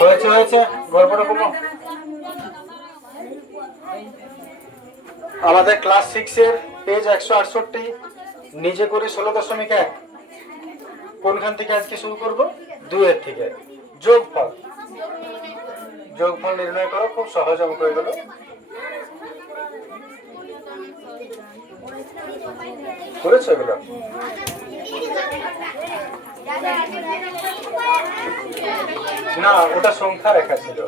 হয়েছে হয়েছে, গল্পটা কমো। আমাদের ক্লাস 6-এর পেজ 168, নিজে করে 16.1। কোনখান থেকে আজকে শুরু করব? 2-এর থেকে। যোগফল। যোগফল নির্ণয় করো, খুব সহজ অঙ্ক এগুলো। করেছো এগুলো? না, ওটা সংখ্যা রেখা ছিল।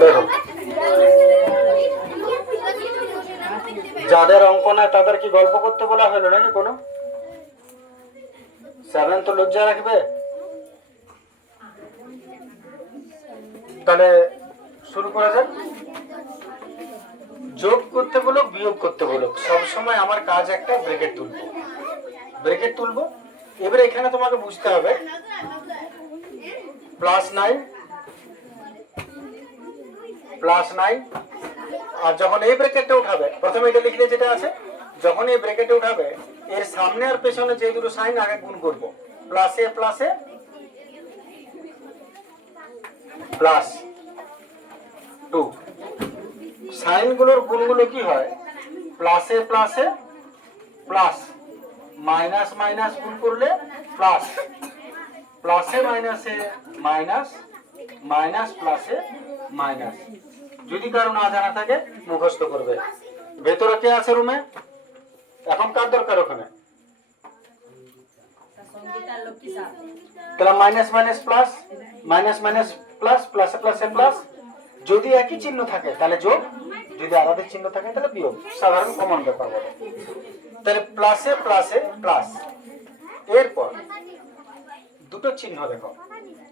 দেখো, যাদের অঙ্ক না তাদের কি গল্প করতে বলা হলো নাকি কোনো? 7 তো লজ্জা রাখবে। তাহলে শুরু করা যাক। যোগ করতে বলো, বিয়োগ করতে বলো, সবসময় আমার কাজ একটা ব্রেকেট তুলবো। ব্রেকেট তুলবো। এবারে এখানে তোমাকে বুঝতে হবে +9 +9, আর যখন এই ব্রেকেটটা উঠাবে, প্রথমে এটা লিখলে যেটা আছে, যখন এই ব্রেকেটে উঠাবে এর সামনে আর পেছনে যে দুটো সাইন আগে গুণ করব। প্লাসে প্লাসে +2। সাইনগুলোর গুণগুলো কি হয়? প্লাসে প্লাসে প্লাস, মাইনাস মাইনাস গুণ করলে প্লাস, প্লাসে মাইনাসে মাইনাস, মাইনাস প্লাসে মাইনাস। যদি কারো না জানা থাকে মুখস্থ করবে। ভেতরে কে আছে রুমে? এখন কার দরকার ওখানে? তাহলে minus minus plus, minus minus plus, প্লাসে প্লাসে প্লাস। যদি একই চিহ্ন থাকে তাহলে যোগ, যদি আলাদা চিহ্ন থাকে তাহলে বিয়োগ। সাধারণ কমন ব্যাপার বলে। তাহলে প্লাসে প্লাসে প্লাস। এরপর দুটো চিহ্ন দেখো,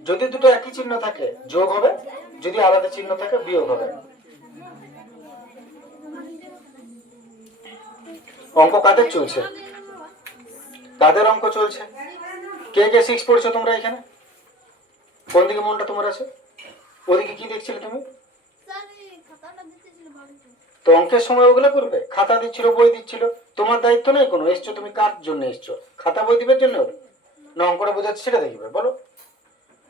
যদি দুটো একই চিহ্ন থাকে যোগ হবে, যদি আলাদা চিহ্ন থাকে বিয়োগ হবে। অঙ্ক কাদের চলছে? কাদের অঙ্ক চলছে? কে কে 6 পড়ছো তোমরা এখানে? কোন দিকে মনটা তোমার আছে? ওদিকে কি দেখছিলে তুমি? তো অঙ্কের সময় ওগুলো করবে। খাতা দিচ্ছিল, বই দিচ্ছিল, তোমার দায়িত্ব নেই কোনো। এসছো তুমি কার জন্য এসছো? খাতা বই দিবার জন্য না অঙ্কটা বোঝাচ্ছে সেটা দেখবে? বলো,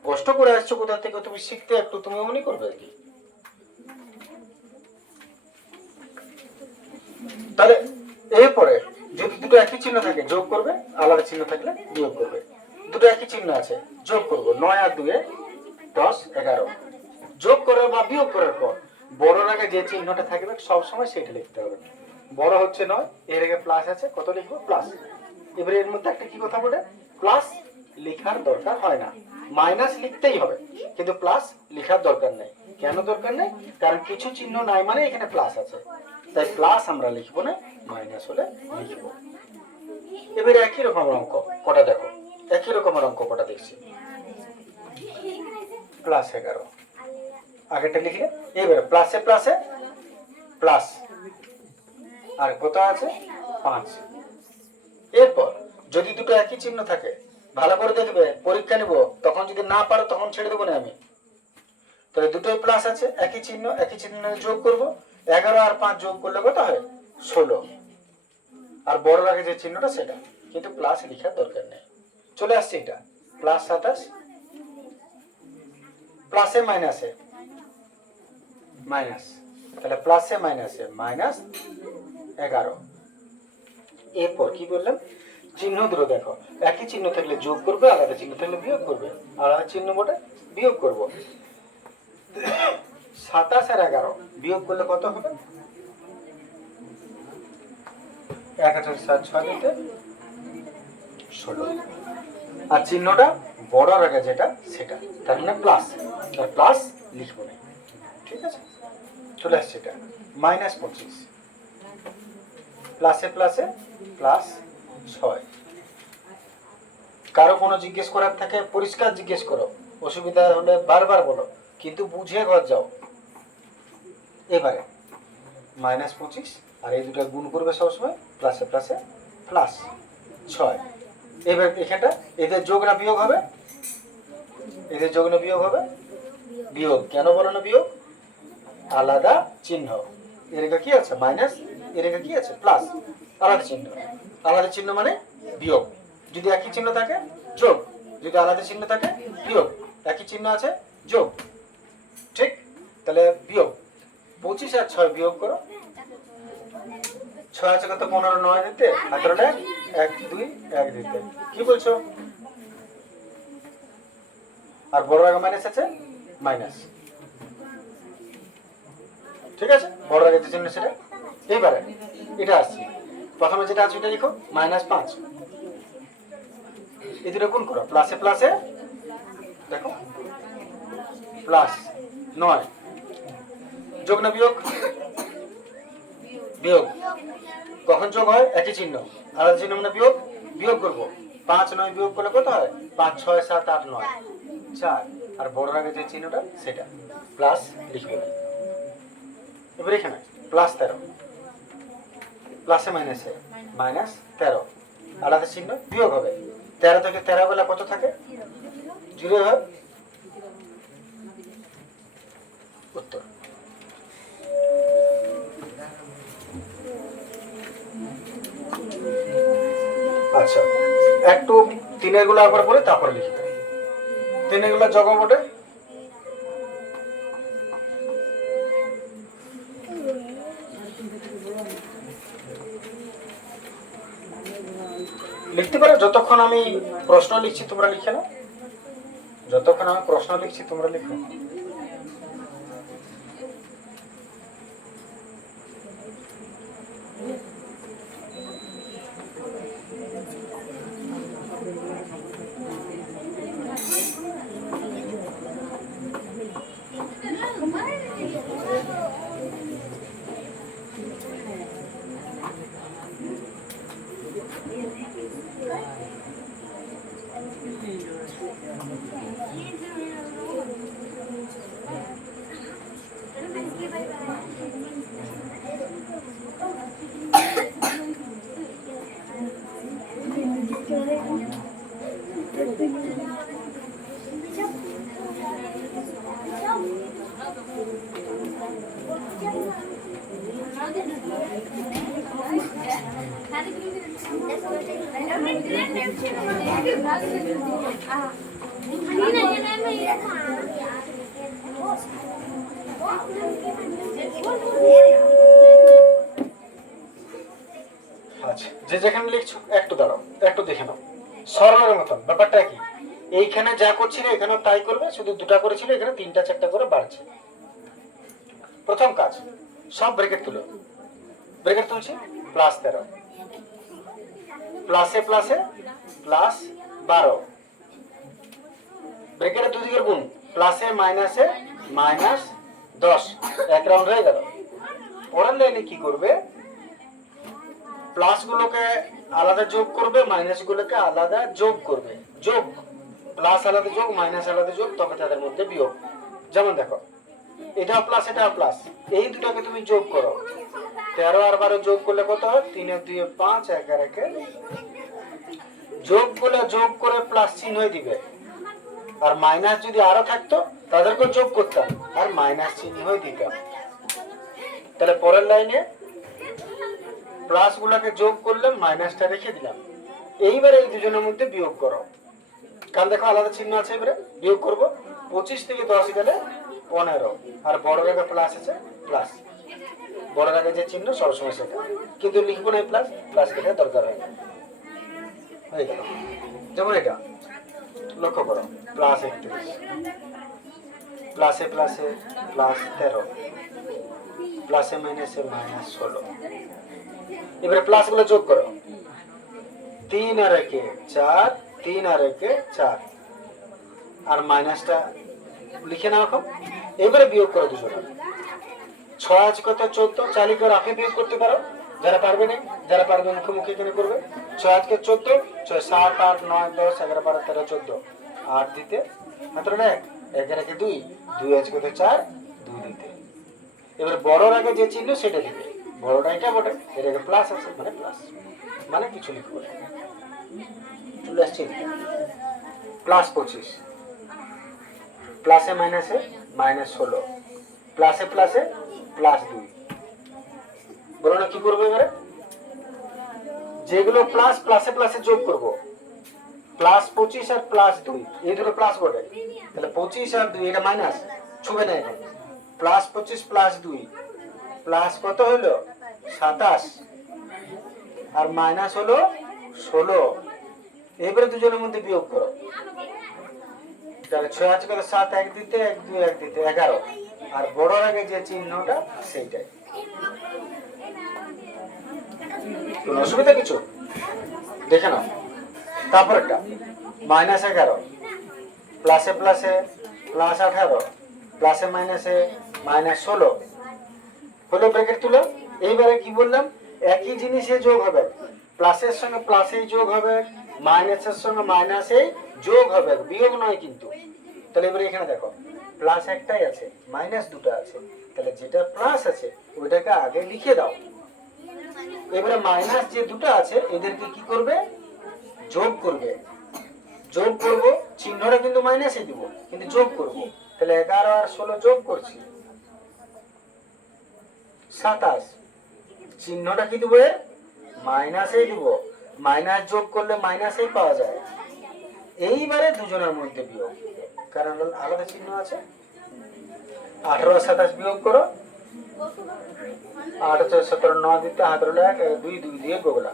কষ্ট করে আসছো কোথা থেকে তুমি শিখতে, একটু তুমি মনে করবে আর কি। তাহলে এরপরে যদি দুটো একই চিহ্ন থাকে যোগ করবে, আলাদা চিহ্ন থাকলে বিয়োগ করবে। দুটো একই চিহ্ন আছে, যোগ করবো। 9 আর 2 10 11। যোগ করার বা বিয়োগ করার পর বড়র আগে যে চিহ্নটা থাকবে সবসময় সেটা লিখতে হবে। বড় হচ্ছে 9, এর আগে প্লাস আছে, কত লিখবো? প্লাস। এবারে এর মধ্যে একটা কি কথা বলে, প্লাস লেখার দরকার হয় না, মাইনাস লিখতেই হবে, কিন্তু প্লাস লেখার দরকার নেই। কেন দরকার নেই? কারণ কিছু চিহ্ন নাই মানে এখানে প্লাস আছে, তাই প্লাস আমরা লিখবো না, মাইনাস হলে লিখবো। এবারে একই রকম অঙ্ক কটা দেখো, একই রকমের অঙ্ক কটা দেখছি। +11 আগেরটা লিখলে, এবারে প্লাসে প্লাসে প্লাস, আর কত আছে? 5। এরপর যদি দুটো একই চিহ্ন থাকে, ভালো করে দেখবে, পরীক্ষা নিব তখন যদি না পারো তখন ছেড়ে দেবো না আমি। তাহলে দুটোই প্লাস আছে, একই চিহ্ন, একই চিহ্ন যোগ করব। 11 আর 5 যোগ করলে কত হয়? 16। আর বড় আগে যে চিহ্নটা সেটা, কিন্তু প্লাস লেখার দরকার নেই। চলে আসছে এটা +27, প্লাসে মাইনাসে মাইনাস, তাহলে প্লাসে মাইনাসে -11। এরপর কি বললাম? চিহ্ন দুটো দেখো, একই চিহ্ন থাকলে যোগ করবে, আলাদা চিহ্ন থাকলে বিয়োগ করবে। আলাদা চিহ্ন বটে বিয়োগ করব। 27 আর 11 বিয়োগ করলে কত হবে? 1 আর 7 6 দিতে 16। আর চিহ্নটা বড়ার আগে যেটা সেটা, তার মানে প্লাস, আর প্লাস লিখবো না। ঠিক আছে, চলে আসছে এটা -25। প্লাসে প্লাসে +6। কারো কোনো জিজ্ঞেস করার থাকে পরিষ্কার জিজ্ঞেস করো, অসুবিধা হলে বারবার বলো, কিন্তু বুঝে ঘর যাও। এবারে -25 আর এই দুটো গুণ করবে সবসময়, প্লাসে প্লাসে প্লাস 6। এবার এখানটা এদের যোগ না বিয়োগ হবে? এদের যোগ না বিয়োগ হবে? বিয়োগ। কেন বলো না বিয়োগ? আলাদা চিহ্ন। এর কি আছে মাইনাস, এর কি আছে প্লাস, আলাদা চিহ্ন। আলাদা চিহ্ন মানে বিয়োগ। যদি একই চিহ্ন থাকে যোগ, যদি আলাদা চিহ্ন থাকে বিয়োগ। একই চিহ্ন আছে যোগ, ঠিক? তাহলে বিয়োগ 25 আর 6 বিয়োগ করো। 6 আছে কত? 15, 9 দিতে, হাতেরটা 1 2 1 দিতে। কি বলছো? আর বড় আগে মাইনাস আছে, মাইনাস, ঠিক আছে? বড় আগে যে চিহ্ন সেটা। এইবারে এটা আসছে, প্রথমে যেটা আছে ওটা লিখো, -5। এই দুটো গুণ করো, প্লাসে প্লাসে দেখো প্লাস 9। যোগ না বিয়োগ? বিয়োগ। কখন যোগ হয়? একই চিহ্ন। আলাদা চিহ্ন মানে বিয়োগ। বিয়োগ করবো, 5 9 বিয়োগ করলে কত হয়? 5 6 7 8 9 4। আর বড় আগে যে চিহ্নটা সেটা প্লাস লিখবে। এবার এখানে +13, প্লাসে মাইনাসে -13, আলাদা চিহ্ন বিয়োগ হবে। 13 থেকে 13 গেলে কত থাকে? 0 হয়। উত্তর। আচ্ছা, একটু 3 গুলো একবার বলে তারপরে লিখতে। 3 গুলো জগা বটে। লিখতে পারো যতক্ষণ আমি প্রশ্ন লিখছি তোমরা লিখে নাও। যতক্ষণ আমি প্রশ্ন লিখছি তোমরা লিখো। আচ্ছা, যে যেখানে লিখছো একটু দাঁড়াও, একটু দেখে নাও। সরলের মতন ব্যাপারটা কি, এইখানে যা করছিলে এখানেও তাই করবে, শুধু দুটা করেছিল, এখানে 3টা 4টা করে বাড়ছে। প্রথম কাজ, সব ব্র্যাকেট তুলো। ব্র্যাকেট তুলছি, +13, প্লাসে প্লাসে প্লাস 12, ব্র্যাকেটের দুদিকের গুণ, প্লাসে মাইনাসে -10, এক রাউন্ড হয়ে গেল। পরের লাইনে কি করবে? প্লাস গুলোকে আলাদা যোগ করবে, মাইনাস গুলোকে আলাদা যোগ করবে। যোগ, প্লাস আলাদা যোগ, মাইনাস আলাদা যোগ, তবে তাদের মধ্যে বিয়োগ। যেমন দেখো, এটা প্লাস এটা প্লাস, এই দুটাকে তুমি যোগ করো। 13 আর 12 যোগ করলে কত হয়? 3 আর 2 5, 1 আর 1 যোগ করলে যোগ করে প্লাস চিহ্ন দিবে। আর মাইনাস যদি আরো থাকতো তাদেরকে যোগ করতাম আর মাইনাস চিহ্ন দিতাম। তাহলে পরের লাইনে প্লাস গুলাকে যোগ করলে মাইনাসটা রেখে দিলাম। এইবারে এই দুজনের মধ্যে বিয়োগ করো, কারণ দেখো আলাদা চিহ্ন আছে। এবারে বিয়োগ করবো, 25 থেকে 10 গেলে 15, আর বড় আগে প্লাস আছে, প্লাস বড় আগে যে চিহ্ন সবসময় সেটা, কিন্তু লিখবো না প্লাস, প্লাস কেটে দরকার হয় না, হয়ে গেল। যেমন এটা লক্ষ্য করো, +31, প্লাসে প্লাসে +13, প্লাসে মাইনাসে -16। এবারে প্লাস গুলো যোগ করো, 3 আর 1 4, 3 আর 1 4, আর মাইনাসটা লিখে নাও এখন। এবারে বিয়োগ করো দুজনে। 6 আছে কত? 14, চালি করে আপনি বিয়োগ করতে পারো, যারা পারবে না, যারা পারবে মুখে মুখে এখানে করবে। 6 আজকে 14, 6 7 8 9 10 11 12 13 14, 8 দিতে মাত্র 1, একের একে 2, 2 আছে কত 4, 2 দিতে। এবার বড়র আগে যে চিহ্ন সেটা দিবে, বড়টা এটা বটে, এর আগে প্লাস আছে মানে প্লাস, মানে কিছু লিখবো না। চলে আসছে প্লাস 25, প্লাসে মাইনাসে -16, প্লাসে প্লাসে +2। বলো না কি করবো এবারে? যেগুলো প্লাস প্লাসে প্লাসে যোগ করব, +25 আর +2, এই দুটো প্লাস বটে, তাহলে 25 আর 2 এটা মাইনাস, ছুবে না এখন। +25 +2 প্লাস কত হলো 27 আর মাইনাস হলো 16। এবারে দুজনের মধ্যে বিয়োগ করো, তাহলে 6 আছে কত 7, 1 দিতে 1 2 1 দিতে 11, আর বড়র আগে যে চিহ্নটা সেইটাই। কোনো অসুবিধা কিছু? দেখে নাও। তারপর একটা -11, প্লাসে প্লাসে +18, প্লাসে মাইনাসে -16 হলো, ব্র্যাকেট তুলো। এইবারে কি বললাম, একই জিনিসে যোগ হবে, প্লাসের সঙ্গে প্লাসেই যোগ হবে, মাইনাসের সঙ্গে মাইনাসেই যোগ হবে, বিয়োগ নয় কিন্তু। তাহলে এবারে এখানে দেখো প্লাস একটাই আছে, মাইনাস দুটো আছে, তাহলে যেটা প্লাস আছে ওইটাকে আগে লিখে দাও। এবারে মাইনাস যে দুটো আছে এদেরকে কি করবে, যোগ করবে। যোগ করব, চিহ্নটা কিন্তু মাইনাসে দিব, কিন্তু যোগ করব। তাহলে 11 আর 16 যোগ করছি 27, চিহ্নটা কি দেবো, মাইনাসেই দিব, মাইনাস যোগ করলে মাইনাসেই পাওয়া যায়। এইবারে দুজনের মধ্যে বিয়োগ, কারণ আলাদা চিহ্ন আছে। 18 আর 27 বিয়োগ করো, 8 4 17 9 দিতে হাত রইল 1, 2 2 দিয়ে গোগলা,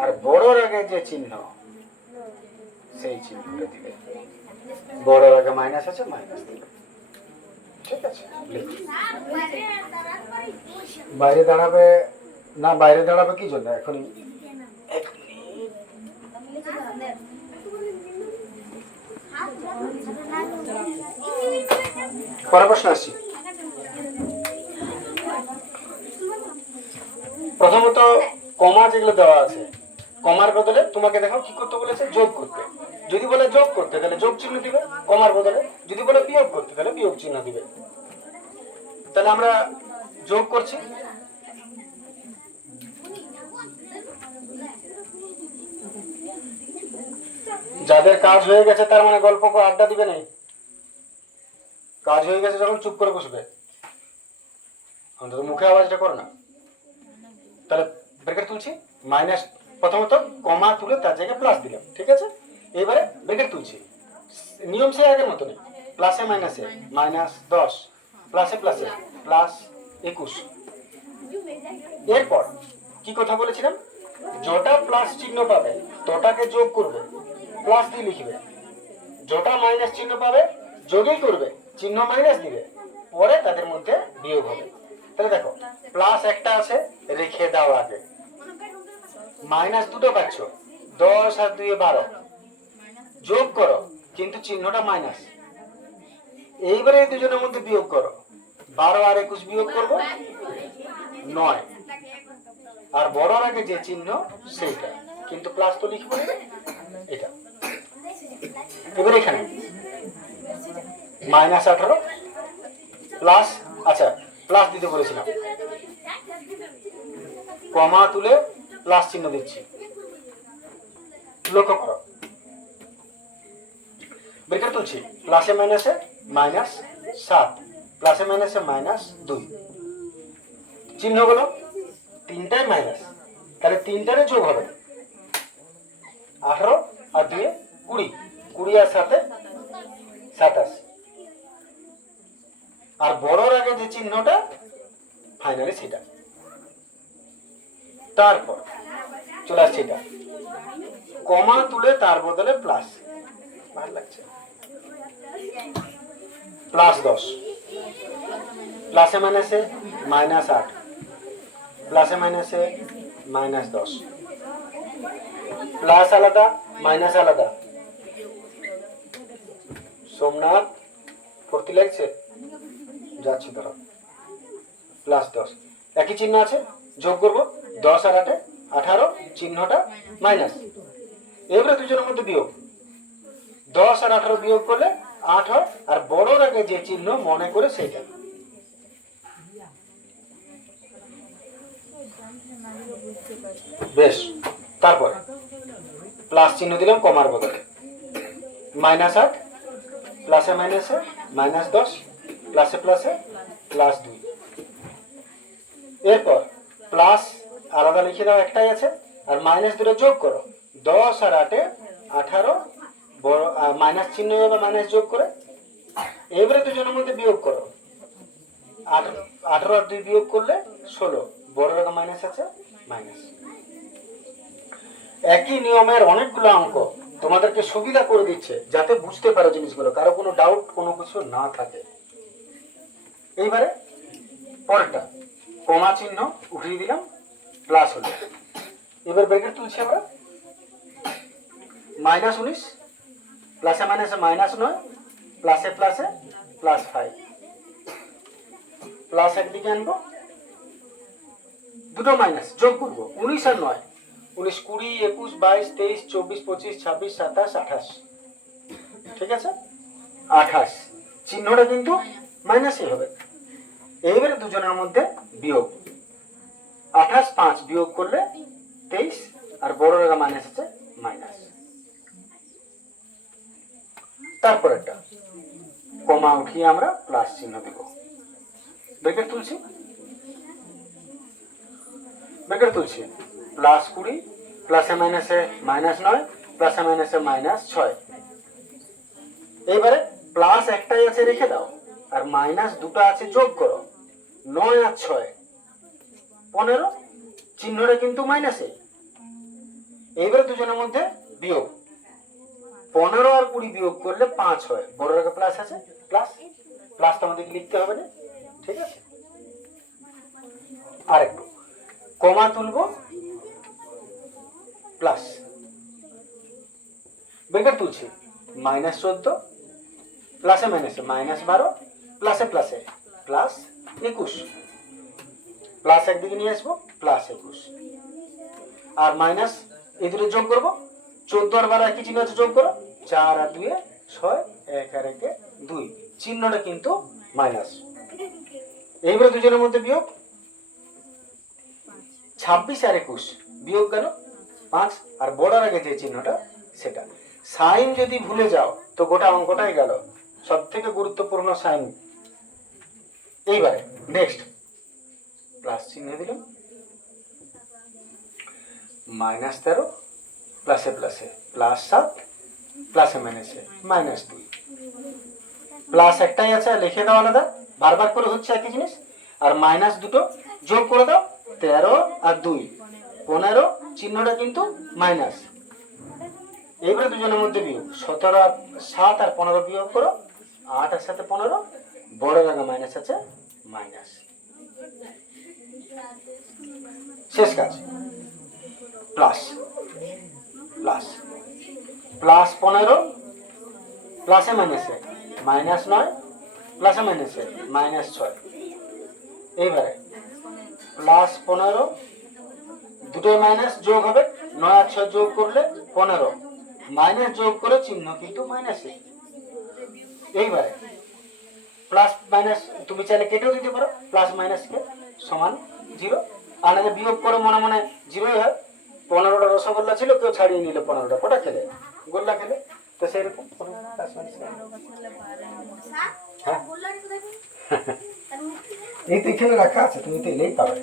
আর বড়র আগে যে চিহ্ন সেই চিহ্নটা দিবে, বড়র আগে মাইনাস আছে মাইনাস দিবে। ঠিক আছে, বাইরে দাঁড়াবে না, বাইরে দাঁড়াবে কি জন্য এখন? পরের প্রশ্ন আসছি। প্রথমত কমা যেগুলো দেওয়া আছে, কমার বদলে তোমাকে দেখো কি করতে বলেছে, যোগ করতে। যদি বলে যোগ করতে তাহলে যোগ চিহ্ন দিবে কমার বদলে, যদি বলে বিয়োগ করতে তাহলে বিয়োগ চিহ্ন দিবে। তাহলে আমরা যোগ করছি। যাদের কাজ হয়ে গেছে তার মানে গল্প আড্ডা দিবে নাই, কাজ হয়ে গেছে যখন চুপ করে বসবে, অন্তত মুখে আওয়াজটা করো না। তাহলে ব্র্যাকেট তুলছি, মাইনাস, প্রথমত কমা তুলে তার জায়গায় প্লাস দিলাম, ঠিক আছে। এবারে ব্র্যাকেট তুলছি, নিয়ম সেই আগের মতনই, প্লাসে মাইনাসে -10, প্লাসে প্লাসে +21। এরপর কি কথা বলেছিলাম, যটা প্লাস চিহ্ন পাবে তটাকে যোগ করবে, প্লাস দিয়ে লিখবে। যটা মাইনাস চিহ্ন পাবে যোগই করবে, চিহ্ন মাইনাস দিবে, পরে তাদের মধ্যে বিয়োগ হবে। তাহলে দেখো প্লাস একটা আছে, রেখে দাও আগে, মাইনাস দুটো পাচ্ছ, 10 আর 2 12, যোগ করো কিন্তু চিহ্নটা মাইনাস। এইবারে এই দুজনের মধ্যে বিয়োগ করো, 12 আর 21 বিয়োগ করবো 9, আর বড় আগে যে চিহ্ন সেইটা, কিন্তু প্লাস তো লিখবো এটা। এবার এখানে -18 প্লাস, আচ্ছা প্লাস দিতে বলেছিলাম, কমা তুলে প্লাস চিহ্ন দিচ্ছি, লক্ষ্য করো ব্রেকেট তুলছি, প্লাসে মাইনাসে -7, প্লাসে মাইনাসে -2, চিহ্নগুলো তিনটাই মাইনাস, তাহলে তিনটারে যোগ হবে, 18 আর 2 20, 20 আর 7 27, আর বড়র আগে যে চিহ্নটা ফাইনালি সেটা। তারপর চলে আসছে এটা, কমা তুলে তার বদলে প্লাস, ভালো লাগছে, +10, প্লাসে মাইনাসে -8, প্লাসে মাইনাসে -10, প্লাস আলাদা মাইনাস আলাদা। সোমনাথ ফুর্তি লাগছে, যাচ্ছি ধরো, +10, একই চিহ্ন আছে, যোগ করবো, 10 আর 8 18, চিহ্নটা মাইনাস। এবারে দুজনের মধ্যে বিয়োগ, 10 আর 18 বিয়োগ করলে 8 হয়, আর বড়র আগে যে চিহ্ন মনে করে সেইটা। বেশ, তারপরে প্লাস চিহ্ন দিলাম কমার বদলে, -8 প্লাসে মাইনাসে -10 প্লাসে প্লাসে +2। এরপর প্লাস আলাদা লিখে দাও, একটাই আছে, আর মাইনাস দুটো যোগ করো, 10 আর 8 18, বড় মাইনাস চিহ্ন হবে মাইনাস যোগ করে। এবারে দুজনের মধ্যে বিয়োগ করো, 18 আর 2 বিয়োগ করলে 16, বড় রকম মাইনাস আছে মাইনাস। একই নিয়মের অনেকগুলো অঙ্ক তোমাদেরকে সুবিধা করে দিচ্ছে যাতে বুঝতে পারো জিনিসগুলো, কারো কোনো ডাউট কোনো কিছু না থাকে। এইবারে পরেরটা কমা চিহ্ন উঠিয়ে দিলাম, প্লাস হলো। এবার ব্র্যাকেট তুলছি আমরা, -19 প্লাসে মাইনাসে -9 প্লাসে প্লাসে +5, প্লাস একদিকে আনবো, দুটো মাইনাস যোগ করবো, 19 আর 9, 19 20 21 22 23 24 25 26 27 28, ঠিক আছে 28, চিহ্নটা কিন্তু মাইনাসই হবে। এইবারে দুজনের মধ্যে বিয়োগ, 28 5 বিয়োগ করলে 23, আর বড় রেখা মাইনাস আছে মাইনাস। তারপর একটা কমা উঠিয়ে আমরা প্লাস চিহ্ন দেব, ব্র্যাকেট তুলছি, +20 প্লাসে মাইনাসে -9 প্লাসে মাইনাসে -6। এবারে প্লাস একটাই আছে রেখে দাও, আর মাইনাস দুটো আছে যোগ করো, 9 আর 6 15, চিহ্নটা কিন্তু মাইনাসে। এইবারে দুজনের মধ্যে বিয়োগ, 15 আর 20 বিয়োগ করলে 5 হয়, বড় রেখা প্লাস আছে, প্লাস তো আমাদেরকে লিখতে হবে না, ঠিক আছে। আর একটু কমা তুলবো, প্লাস, ব্র্যাকেট তুলছি, -14 প্লাসে মাইনাসে -12 প্লাসে প্লাসে +21, প্লাস একদিকে নিয়ে আসবো, +21, আর মাইনাস এই দুটো যোগ করবো, 14 আর 12 একই চিহ্ন আছে, যোগ করো, 4 আর 2 6, 1 আর 1 2, চিহ্নটা কিন্তু মাইনাস। এইবারে দুজনের মধ্যে বিয়োগ, 26 আর 21 বিয়োগ গেল 5, আর বড়ার আগে যে চিহ্নটা সেটা। সাইন যদি ভুলে যাও তো গোটা অঙ্কটাই গেল, সব থেকে গুরুত্বপূর্ণ সাইন। এইবারে নেক্সট প্লাস চিহ্ন দিলাম, -13 প্লাসে প্লাসে +7 প্লাসে মাইনাসে -2, প্লাস একটাই আছে লিখে দাও আলাদা, বারবার করে হচ্ছে একই জিনিস, আর মাইনাস দুটো যোগ করে দাও, 13 আর 2 15, চিহ্নটা কিন্তু মাইনাস। এইবারে দুজনের মধ্যে বিয়োগ, 17 আর 7 আর 15 বিয়োগ করো, 8 আর 7 15, বড় জায়গা মাইনাস আছে মাইনাস। শেষ কাজ, প্লাস প্লাস +15 প্লাসে মাইনাসে -9 প্লাসে মাইনাসে -6। এইবারে +15 দুটোই মাইনাস যোগ হবে, 9 আর 6 যোগ করলে 15, মাইনাস যোগ করে চিহ্ন কিন্তু মাইনাসে। এইবারে প্লাস মাইনাস তুমি চাইলে কেটেও দিতে পারো, প্লাস মাইনাস কে সমান 0, আর না বিয়োগ করে মনে মনে 0ই হয়। 15টা রসগোল্লা ছিল, কেউ ছাড়িয়ে নিল 15টা, কটা খেলে? গোল্লা খেলে। তো সেরকম হ্যাঁ এই তো এখানে রাখা আছে, তুমি তো এলেই পাবে।